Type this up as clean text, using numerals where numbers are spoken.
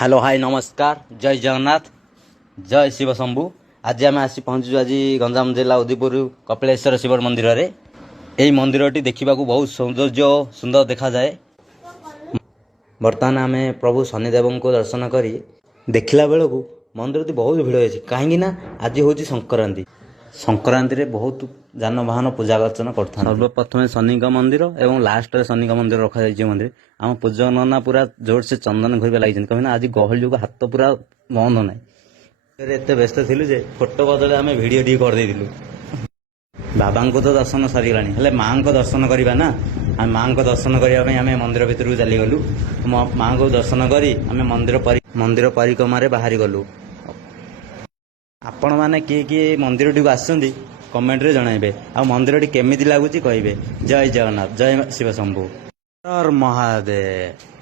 Hello hi नमस्कार जय जगन्नाथ जय शिव शंभु। आज आम आसी पहुँचु आज गंजाम जिला उदयपुर कपिलेश्वर शिव मंदिर रे। यही मंदिरटी देखा बहुत सौंदर्य सुंदर देखा जाए। बर्तमान आम प्रभु शनिदेव को दर्शन कर देखला बेलू मंदिर बहुत भिड़ होती कहीं आज हूँ संक्रांति। संक्रांति रे बहुत जानवाहन पूजा अर्चना कर सर्वप्रथम शनि मंदिर एवं लास्ट शनि मंदिर रखा जाए। मंदिर आम पूजक नना पूरा जोर से चंदन घोर लगी कहीं आज गहल जो हाथ पूरा बंद ना एत व्यस्त थिलु जे फोटो बदले आम भिडियो टी करदेलु। बाबा को तो दर्शन सरीगला हेले माँ को दर्शन करवा ना आम माँ को दर्शन करने आम मंदिर भितर चलीगलु। माँ को दर्शन करी आम मंदिर परिक्रमा बाहरी गलु। आपण मैंने किए मंदिर टी आसछन्ती कमेंट रे जणाइबे आ मंदिर टी केमिति लागुची कहिबे। जय जगन्नाथ जय शिव शंभु हर महादेव।